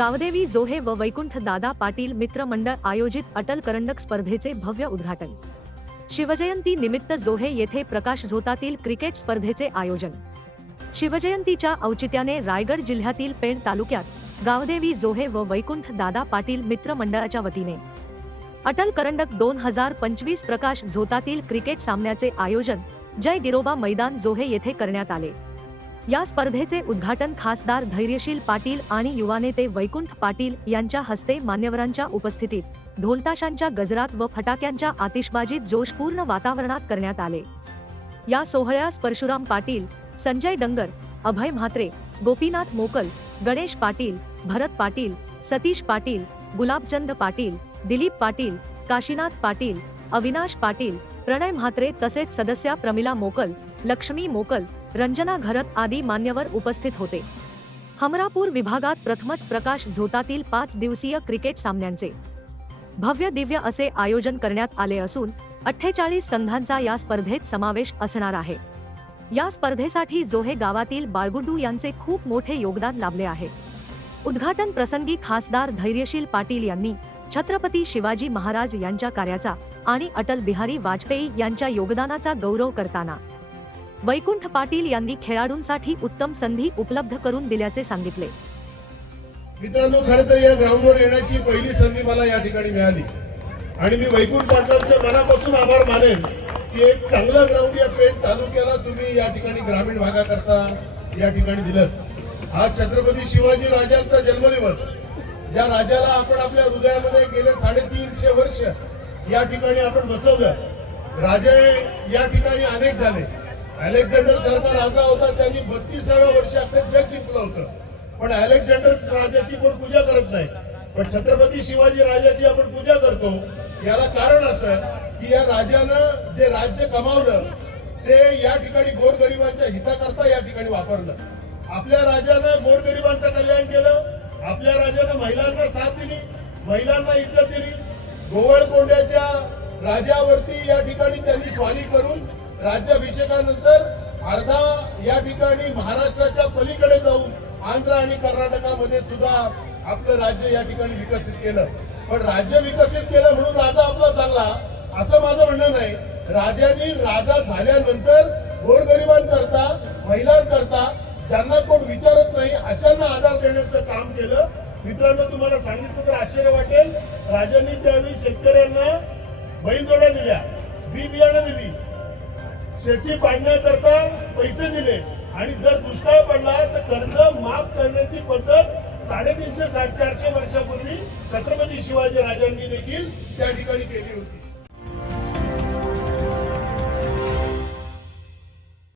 गावदेवी जोहे व वैकुंठ दादा पाटील मित्र मंडळ आयोजित अटल करंडक स्पर्धेचे भव्य उद्घाटन. शिवजयंती निमित्त जोहे येथे प्रकाश झोतातील क्रिकेट स्पर्धेचे आयोजन. शिवजयंतीच्या औचित्याने रायगड जिल्ह्यातील पेण तालुक्यात गावदेवी जोहे व वैकुंठ दादा पाटील मित्र मंडळाच्या वतीने. अटल करंडक दोन हजार पंचवीस प्रकाश झोतातील क्रिकेट सामन्याचे आयोजन जय गिरोबा मैदान जोहे येथे करण्यात आले. या स्पर्धेचे उद्घाटन खासदार धैर्यशील पाटील आणि युवा नेते वैकुंठ पाटील यांच्या हस्ते मान्यवरांच्या उपस्थितीत ढोलताशांच्या गजरात व फटाक्यांच्या आतिषबाजीत जोशपूर्ण वातावरणात करण्यात आले. या सोहळ्यास परशुराम पाटील संजय डंगर अभय म्हात्रे गोपीनाथ मोकल गणेश पाटील भरत पाटील सतीश पाटील गुलाबचंद पाटील दिलीप पाटील काशीनाथ पाटील अविनाश पाटील प्रणय म्हात्रे तसेच सदस्या प्रमिला मोकल लक्ष्मी मोकल रंजना घरत आदी मान्यवर उपस्थित होते. हमरापूर विभागात प्रथमच प्रकाश झोतातील पाच दिवसीय क्रिकेट सामन्यांचे. भव्य दिव्य असे आयोजन करण्यात आले असून अठ्ठेचाळीस संघांचा या स्पर्धेत समावेश असणार आहे. या स्पर्धेसाठी जोहे गावातील बाळगुंडू यांचे खूप मोठे योगदान लाभले आहे. उद्घाटन प्रसंगी खासदार धैर्यशील पाटील यांनी छत्रपती शिवाजी महाराज यांच्या कार्याचा आणि अटल बिहारी वाजपेयी यांच्या योगदानाचा गौरव करताना वैकुंठ पाटील यांनी खेळाडूंसाठी उत्तम संधी उपलब्ध करून दिल्याचे सांगितले. मित्रांनो खरं तर या ग्राउंडवर येण्याची पहिली संधी मला या ठिकाणी मिळाली. आणि मी वैकुंठ पाटलांचे मनापासून आभार मानेन की एक चांगलं ग्राउंड या पेठ तालुक्याला तुम्ही या ठिकाणी ग्रामीण भागाकरता या ठिकाणी दिलं आज छत्रपती शिवाजी राजांचा जन्मदिवस ज्या राजाला आपण आपल्या हृदयामध्ये गेले साडेतीनशे वर्ष या ठिकाणी आपण बसवलं. राजे या ठिकाणी अनेक झाले. अलेक्झांडर सारखा राजा होता त्यांनी बत्तीसाव्या वर्षी अख्खं जग जिंकलं होतं. पण अलेक्झांडर राजाची कोण पूजा करत नाही. पण छत्रपती शिवाजी राजाची आपण पूजा करतो. याला कारण असं की या राजानं जे राज्य कमावलं ते या ठिकाणी गोरगरिबांच्या हिताकरता या ठिकाणी वापरलं. आपल्या राजानं गोरगरिबांचं कल्याण केलं आपल्या राजानं महिलांना साथ दिली महिलांना इज्जत दिली. गोवळकोंड्याच्या राजावरती या ठिकाणी त्यांनी स्वारी करून राज्याभिषेकानंतर अर्धा या ठिकाणी महाराष्ट्राच्या पलीकडे जाऊन आंध्र आणि कर्नाटकामध्ये सुद्धा आपलं राज्य या ठिकाणी विकसित केलं. पण राज्य विकसित केलं म्हणून राजा आपला चांगला असं माझं म्हणणं नाही. राजांनी राजा झाल्यानंतर गोरगरिबांकरता महिलांकरता ज्यांना कोण विचारत नाही अशांना आधार देण्याचं काम केलं. मित्रांनो तुम्हाला सांगितलं तर आश्चर्य वाटेल. राजांनी त्यावेळी शेतकऱ्यांना बैलजोड्या दिल्या बी बियाणं दिली. शेती पाडण्याकरता पैसे दिले. आणि जर दुष्काळ पडला तर कर्ज माफ करण्याची पद्धत साडेतीनशे साडे चारशे वर्षापूर्वी छत्रपती शिवाजी राजांनी देखील त्या ठिकाणी केली होती.